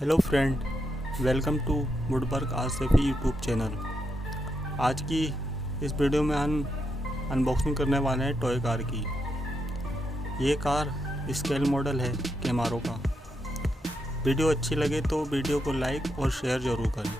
Hello friend, welcome to woodwork R Saifi YouTube channel. आज की इस वीडियो में हम अनबॉक्सिंग करने वाले हैं टॉय कार की। ये कार स्केल मॉडल है कैमारो का। वीडियो अच्छी लगे तो वीडियो को लाइक और शेयर ज़रूर करें।